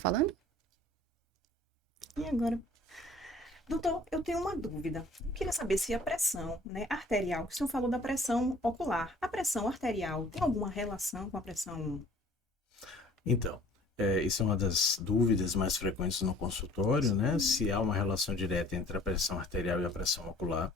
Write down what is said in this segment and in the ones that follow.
falando? E agora? Doutor, eu tenho uma dúvida. Eu queria saber se a pressão, né, arterial, o senhor falou da pressão ocular. A pressão arterial tem alguma relação com a pressão? Então, isso é uma das dúvidas mais frequentes no consultório, né? Se há uma relação direta entre a pressão arterial e a pressão ocular.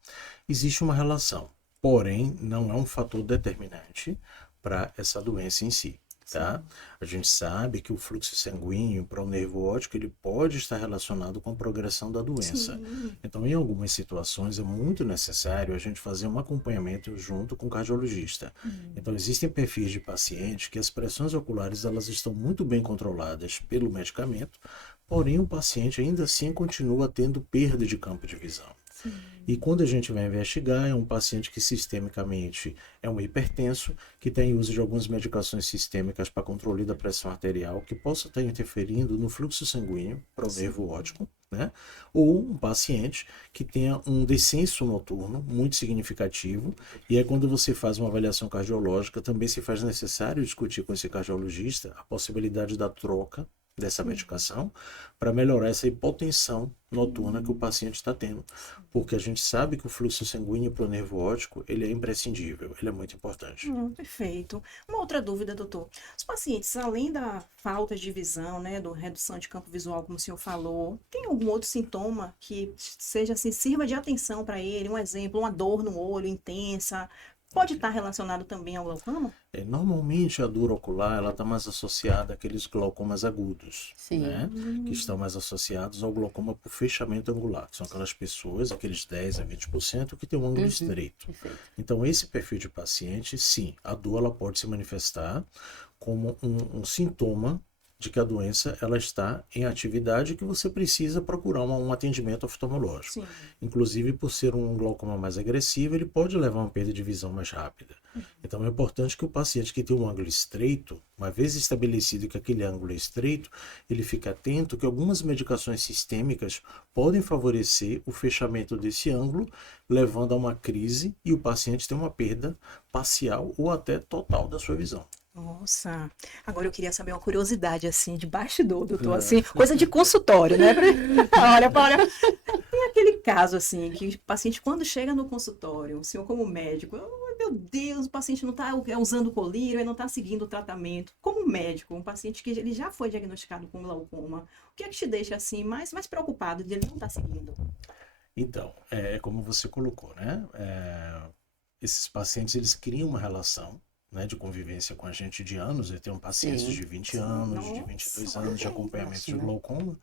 Existe uma relação, porém, não é um fator determinante para essa doença em si. Tá? A gente sabe que o fluxo sanguíneo para o nervo óptico ele pode estar relacionado com a progressão da doença. Sim. Então, em algumas situações é muito necessário a gente fazer um acompanhamento junto com o cardiologista. Então, existem perfis de pacientes que as pressões oculares elas estão muito bem controladas pelo medicamento, porém o paciente ainda assim continua tendo perda de campo de visão. E quando a gente vai investigar, é um paciente que sistemicamente é um hipertenso, que tem uso de algumas medicações sistêmicas para controle da pressão arterial, que possa estar interferindo no fluxo sanguíneo para o nervo óptico, né? Ou um paciente que tenha um descenso noturno muito significativo, e é quando você faz uma avaliação cardiológica, também se faz necessário discutir com esse cardiologista a possibilidade da troca dessa medicação para melhorar essa hipotensão noturna que o paciente está tendo, porque a gente sabe que o fluxo sanguíneo para o nervo óptico ele é imprescindível, ele é muito importante. Perfeito. Uma outra dúvida, doutor. Os pacientes, além da falta de visão, né, do redução de campo visual, como o senhor falou, tem algum outro sintoma que seja assim, sirva de atenção para ele? Um exemplo, uma dor no olho intensa, pode estar relacionado também ao glaucoma? Normalmente a dor ocular ela está mais associada àqueles glaucomas agudos, Sim. né? Que estão mais associados ao glaucoma por fechamento angular, que são aquelas pessoas, aqueles 10 a 20% que têm um ângulo estreito. Perfeito. Então esse perfil de paciente, sim, a dor ela pode se manifestar como um sintoma de que a doença ela está em atividade e que você precisa procurar um atendimento oftalmológico. Sim. Inclusive, por ser um glaucoma mais agressivo, ele pode levar a uma perda de visão mais rápida. Então, é importante que o paciente que tem um ângulo estreito, uma vez estabelecido que aquele ângulo é estreito, ele fique atento que algumas medicações sistêmicas podem favorecer o fechamento desse ângulo, levando a uma crise e o paciente tem uma perda parcial ou até total da sua visão. Nossa, agora eu queria saber uma curiosidade, assim, de bastidor, doutor, assim, coisa de consultório, né? Olha, tem aquele caso, assim, que o paciente, quando chega no consultório, o senhor como médico, oh, meu Deus, o paciente não está usando colírio, ele não está seguindo o tratamento. Como médico, um paciente que ele já foi diagnosticado com glaucoma, o que é que te deixa, assim, mais preocupado de ele não estar seguindo? Então, é como você colocou, né? Esses pacientes, eles criam uma relação, né, de convivência com a gente de anos. Eu tenho pacientes Sim. de 20 anos, de Nossa, 22 olha anos de aí. acompanhamento de Imagina. glaucoma.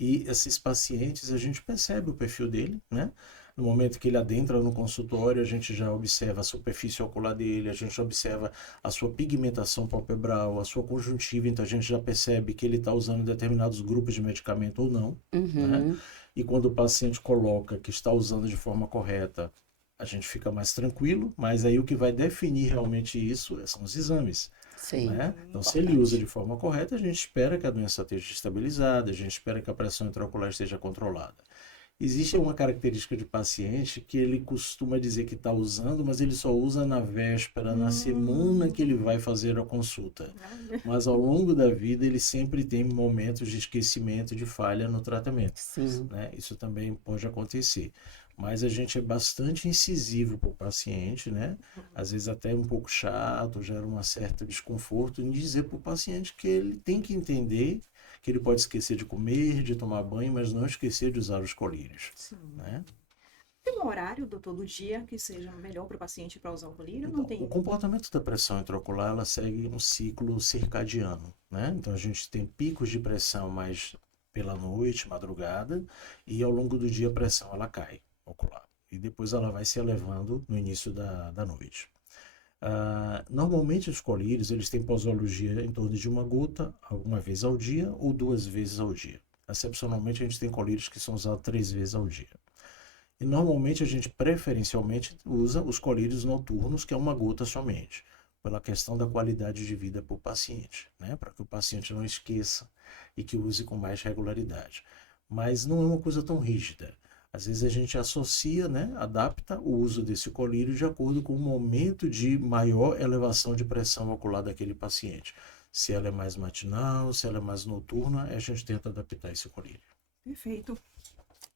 E esses pacientes, a gente percebe o perfil dele, né? No momento que ele adentra no consultório, a gente já observa a superfície ocular dele, a gente observa a sua pigmentação palpebral, a sua conjuntiva, então a gente já percebe que ele está usando determinados grupos de medicamento ou não, né? Uhum. E quando o paciente coloca que está usando de forma correta, a gente fica mais tranquilo, mas aí o que vai definir realmente isso são os exames. Sim. Né? Então, se ele usa Importante. de forma correta, a gente espera que a doença esteja estabilizada, a gente espera que a pressão intraocular esteja controlada. Existe uma característica de paciente que ele costuma dizer que está usando, mas ele só usa na véspera, na semana que ele vai fazer a consulta. Olha. Mas ao longo da vida ele sempre tem momentos de esquecimento, de falha no tratamento. Sim. Né? Isso também pode acontecer. Mas a gente é bastante incisivo para o paciente, né? Às vezes até um pouco chato, gera um certo desconforto em dizer para o paciente que ele tem que entender que ele pode esquecer de comer, de tomar banho, mas não esquecer de usar os colírios, Sim. né? Tem um horário, doutor, do dia que seja melhor para o paciente para usar o colírio? Não Então, o tem. comportamento da pressão intraocular ela segue um ciclo circadiano, né? Então a gente tem picos de pressão mais pela noite, madrugada, e ao longo do dia a pressão ela cai ocular. E depois ela vai se elevando no início da noite. Normalmente os colírios eles têm posologia em torno de uma gota, uma vez ao dia ou 2 vezes ao dia. Excepcionalmente a gente tem colírios que são usados 3 vezes ao dia. E normalmente a gente preferencialmente usa os colírios noturnos, que é uma gota somente, pela questão da qualidade de vida para o paciente, né? Para que o paciente não esqueça e que use com mais regularidade. Mas não é uma coisa tão rígida. Às vezes a gente associa, né, adapta o uso desse colírio de acordo com o momento de maior elevação de pressão ocular daquele paciente. Se ela é mais matinal, se ela é mais noturna, a gente tenta adaptar esse colírio. Perfeito.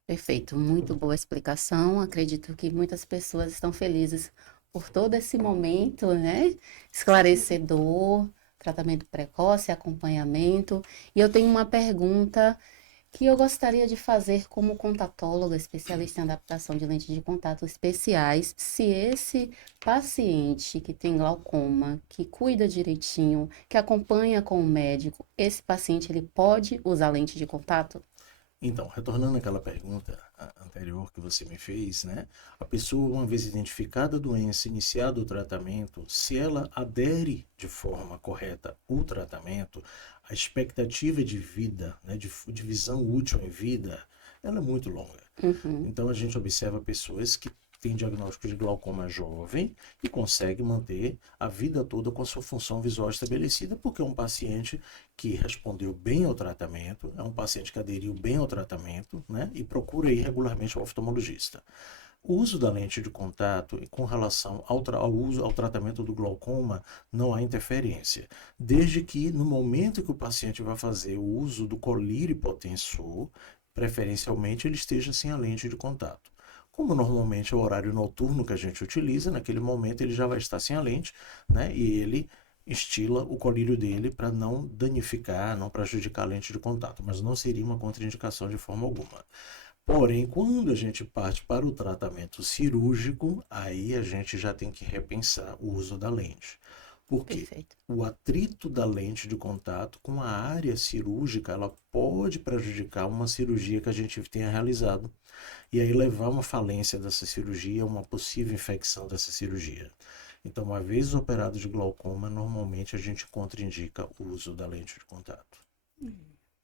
Perfeito, muito boa explicação. Acredito que muitas pessoas estão felizes por todo esse momento, né? Esclarecedor, tratamento precoce, acompanhamento. E eu tenho uma pergunta que eu gostaria de fazer como contatóloga, especialista em adaptação de lentes de contato especiais, se esse paciente que tem glaucoma, que cuida direitinho, que acompanha com o médico, esse paciente ele pode usar lente de contato? Então, retornando àquela pergunta anterior que você me fez, né? A pessoa, uma vez identificada a doença, iniciado o tratamento, se ela adere de forma correta o tratamento, a expectativa de vida, né, de visão útil em vida, ela é muito longa. Uhum. Então, a gente observa pessoas que têm diagnóstico de glaucoma jovem e conseguem manter a vida toda com a sua função visual estabelecida, porque é um paciente que respondeu bem ao tratamento, é um paciente que aderiu bem ao tratamento, né, e procura ir regularmente ao oftalmologista. O uso da lente de contato com relação ao tratamento do glaucoma não há interferência, desde que no momento que o paciente vai fazer o uso do colírio hipotensor, preferencialmente ele esteja sem a lente de contato. Como normalmente é o horário noturno que a gente utiliza, naquele momento ele já vai estar sem a lente, né? E ele estila o colírio dele para não danificar, não prejudicar a lente de contato, mas não seria uma contraindicação de forma alguma. Porém, quando a gente parte para o tratamento cirúrgico, aí a gente já tem que repensar o uso da lente. Porque Perfeito. o atrito da lente de contato com a área cirúrgica, ela pode prejudicar uma cirurgia que a gente tenha realizado. E aí levar uma falência dessa cirurgia, uma possível infecção dessa cirurgia. Então, uma vez operado de glaucoma, normalmente a gente contraindica o uso da lente de contato.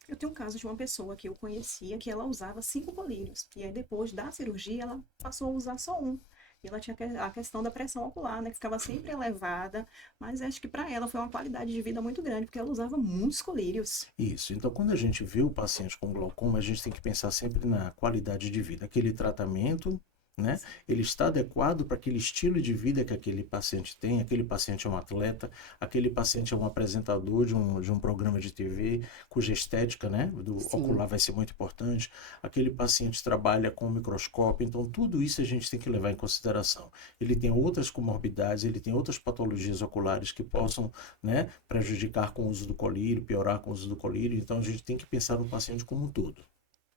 Eu tenho um caso de uma pessoa que eu conhecia que ela usava 5 colírios. E aí, depois da cirurgia, ela passou a usar só um. E ela tinha a questão da pressão ocular, né? Que ficava sempre elevada. Mas acho que para ela foi uma qualidade de vida muito grande, porque ela usava muitos colírios. Isso. Então, quando a gente vê o paciente com glaucoma, a gente tem que pensar sempre na qualidade de vida. Aquele tratamento, né? Ele está adequado para aquele estilo de vida que aquele paciente tem. Aquele paciente é um atleta, aquele paciente é um apresentador de um programa de TV, cuja estética, né, do Sim. ocular vai ser muito importante. Aquele paciente trabalha com microscópio, então tudo isso a gente tem que levar em consideração. Ele tem outras comorbidades, ele tem outras patologias oculares que possam, né, prejudicar com o uso do colírio, piorar com o uso do colírio, então a gente tem que pensar no paciente como um todo.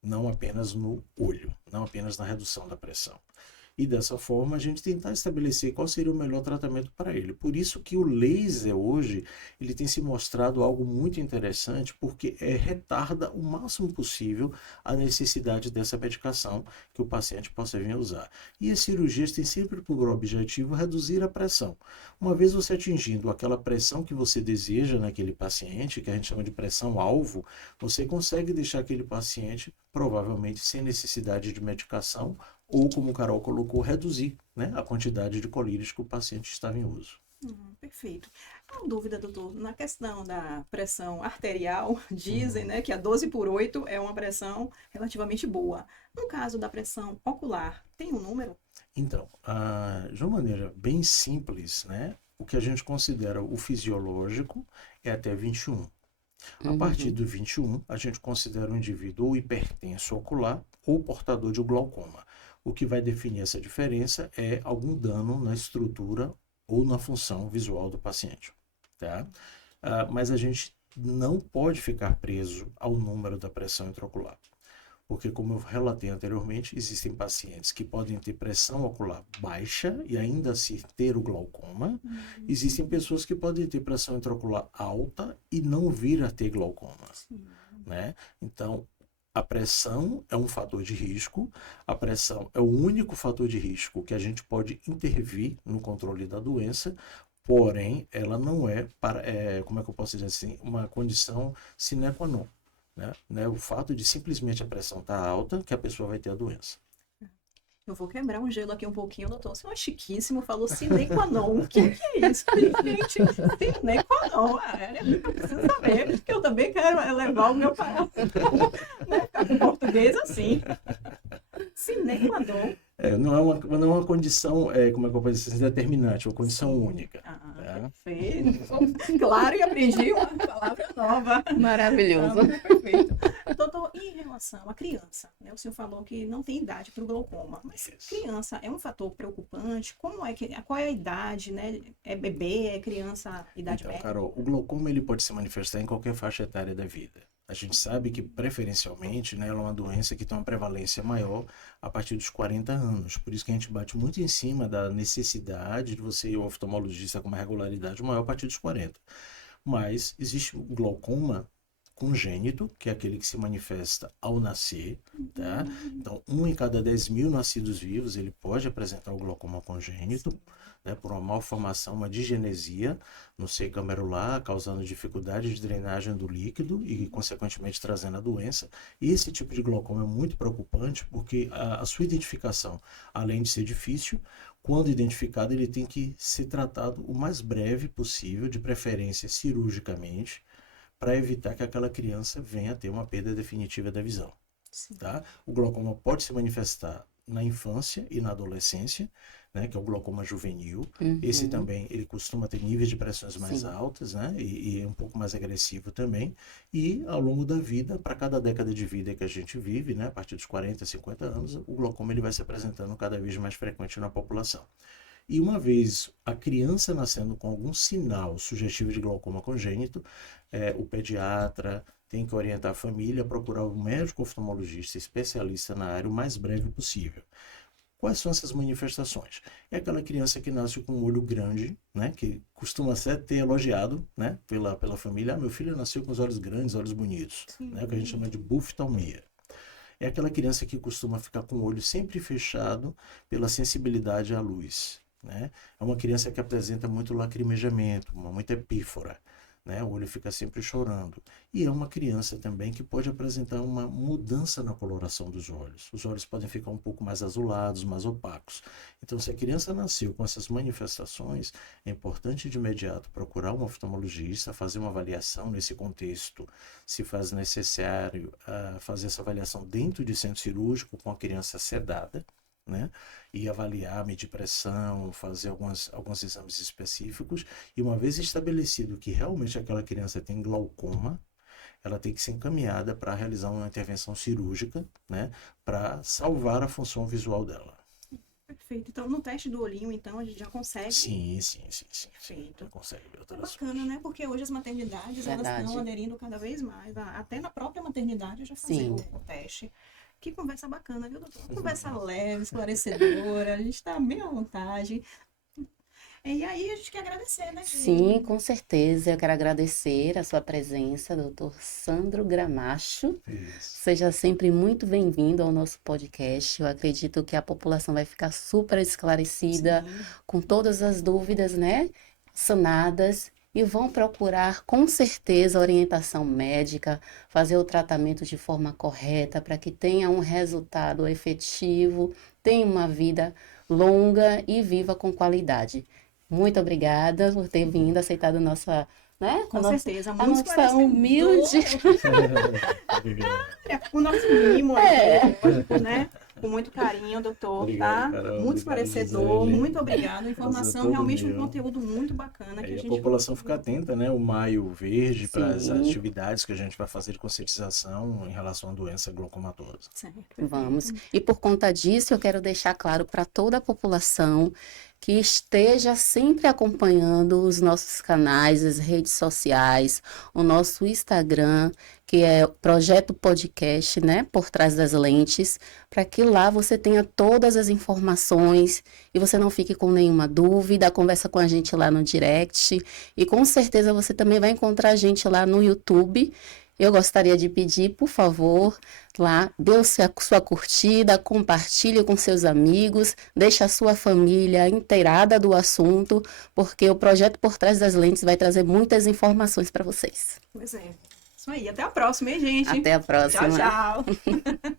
Não apenas no olho, não apenas na redução da pressão. E dessa forma a gente tentar estabelecer qual seria o melhor tratamento para ele. Por isso que o laser hoje, ele tem se mostrado algo muito interessante, porque retarda o máximo possível a necessidade dessa medicação que o paciente possa vir a usar. E as cirurgias têm sempre por objetivo reduzir a pressão. Uma vez você atingindo aquela pressão que você deseja naquele paciente, que a gente chama de pressão-alvo, você consegue deixar aquele paciente provavelmente sem necessidade de medicação ou, como o Carol colocou, reduzir, né, a quantidade de colírios que o paciente estava em uso. Perfeito. Uma dúvida, doutor, na questão da pressão arterial, dizem, né, que a 12/8 é uma pressão relativamente boa. No caso da pressão ocular, tem um número? Então, de uma maneira bem simples, né, o que a gente considera o fisiológico é até 21. A partir do 21, a gente considera o indivíduo ou hipertenso ocular ou portador de glaucoma. O que vai definir essa diferença é algum dano na estrutura ou na função visual do paciente. Tá? Mas a gente não pode ficar preso ao número da pressão intraocular. Porque, como eu relatei anteriormente, existem pacientes que podem ter pressão ocular baixa e ainda assim ter o glaucoma. Existem pessoas que podem ter pressão intraocular alta e não vir a ter glaucoma. Né? Então, a pressão é um fator de risco. A pressão é o único fator de risco que a gente pode intervir no controle da doença. Porém, ela não é, como é que eu posso dizer assim, uma condição sine qua non. Né? O fato de simplesmente a pressão estar alta, que a pessoa vai ter a doença. Eu vou quebrar um gelo aqui um pouquinho, doutor. O senhor é chiquíssimo, falou sine qua non. O que é isso? Gente, sine qua non. Eu preciso saber, porque eu também quero levar o meu para né? Ficar com português assim. Sine qua non. Não é uma condição, como é que eu posso dizer, determinante, é uma condição única. Tá? Perfeito. Claro, e aprendi uma palavra nova. Maravilhoso. Perfeito. Doutor, e em relação à criança, né? O senhor falou que não tem idade para o glaucoma, mas criança é um fator preocupante? Qual é a idade, né? É bebê, é criança, idade média? Carol, o glaucoma ele pode se manifestar em qualquer faixa etária da vida. A gente sabe que, preferencialmente, né, ela é uma doença que tem uma prevalência maior a partir dos 40 anos. Por isso que a gente bate muito em cima da necessidade de você ir ao oftalmologista com uma regularidade maior a partir dos 40. Mas existe o glaucoma congênito, que é aquele que se manifesta ao nascer, tá? Então, 1 em cada 10 mil nascidos vivos, ele pode apresentar o glaucoma congênito, né, por uma malformação, uma digenesia no seio camerular, causando dificuldade de drenagem do líquido e, consequentemente, trazendo a doença. E esse tipo de glaucoma é muito preocupante porque a sua identificação, além de ser difícil, quando identificado, ele tem que ser tratado o mais breve possível, de preferência cirurgicamente, para evitar que aquela criança venha a ter uma perda definitiva da visão. Tá? O glaucoma pode se manifestar na infância e na adolescência, né, que é o glaucoma juvenil. Esse também, ele costuma ter níveis de pressões mais altas, né, e é um pouco mais agressivo também. E ao longo da vida, para cada década de vida que a gente vive, né, a partir dos 40, 50 anos, o glaucoma ele vai se apresentando cada vez mais frequente na população. E uma vez a criança nascendo com algum sinal sugestivo de glaucoma congênito, o pediatra tem que orientar a família a procurar um médico oftalmologista especialista na área o mais breve possível. Quais são essas manifestações? É aquela criança que nasce com um olho grande, né, que costuma ser ter elogiado, né, pela família. Meu filho nasceu com os olhos grandes, olhos bonitos, né, o que a gente chama de buftalmia. É aquela criança que costuma ficar com o olho sempre fechado pela sensibilidade à luz. Né? É uma criança que apresenta muito lacrimejamento, muita epífora, né? O olho fica sempre chorando. E é uma criança também que pode apresentar uma mudança na coloração dos olhos. Os olhos podem ficar um pouco mais azulados, mais opacos. Então, se a criança nasceu com essas manifestações, é importante de imediato procurar um oftalmologista, fazer uma avaliação nesse contexto, se faz necessário fazer essa avaliação dentro de centro cirúrgico com a criança sedada, né? E avaliar, medir pressão, fazer alguns exames específicos. E uma vez estabelecido que realmente aquela criança tem glaucoma, ela tem que ser encaminhada para realizar uma intervenção cirúrgica, né? Para salvar a função visual dela. Perfeito. Então, no teste do olhinho, então, a gente já consegue... Sim. Perfeito. Já consegue ver É bacana, né? Porque hoje as maternidades, elas estão aderindo cada vez mais. Até na própria maternidade já fazer o teste. Que conversa bacana, viu, doutor? Conversa leve, esclarecedora, a gente está bem à vontade. E aí a gente quer agradecer, né, gente? Sim, com certeza. Eu quero agradecer a sua presença, doutor Sandro Gramacho. Isso. Seja sempre muito bem-vindo ao nosso podcast. Eu acredito que a população vai ficar super esclarecida, com todas as dúvidas, né, sanadas. E vão procurar, com certeza, orientação médica, fazer o tratamento de forma correta, para que tenha um resultado efetivo, tenha uma vida longa e viva com qualidade. Muito obrigada por ter vindo, aceitado nossa, né? Com certeza, muito nossa humilde. O nosso mimo, né? Com muito carinho, doutor, Obrigado, tá? Carol, Muito esclarecedor, Gisele. muito obrigado. Informação, realmente um conteúdo muito bacana. Que a A gente... população fica atenta, né? O Maio Verde para as Sim. atividades que a gente vai fazer de conscientização em relação à doença glaucomatosa. Certo. Vamos. E por conta disso, eu quero deixar claro para toda a população que esteja sempre acompanhando os nossos canais, as redes sociais, o nosso Instagram, que é o Projeto Podcast, né, por trás das lentes, para que lá você tenha todas as informações e você não fique com nenhuma dúvida, conversa com a gente lá no direct e com certeza você também vai encontrar a gente lá no YouTube. Eu gostaria de pedir, por favor, lá, dê a sua curtida, compartilhe com seus amigos, deixe a sua família inteirada do assunto, porque o projeto Por Trás das Lentes vai trazer muitas informações para vocês. Pois é. Isso aí. Até a próxima, hein, gente? Até a próxima. Tchau, tchau.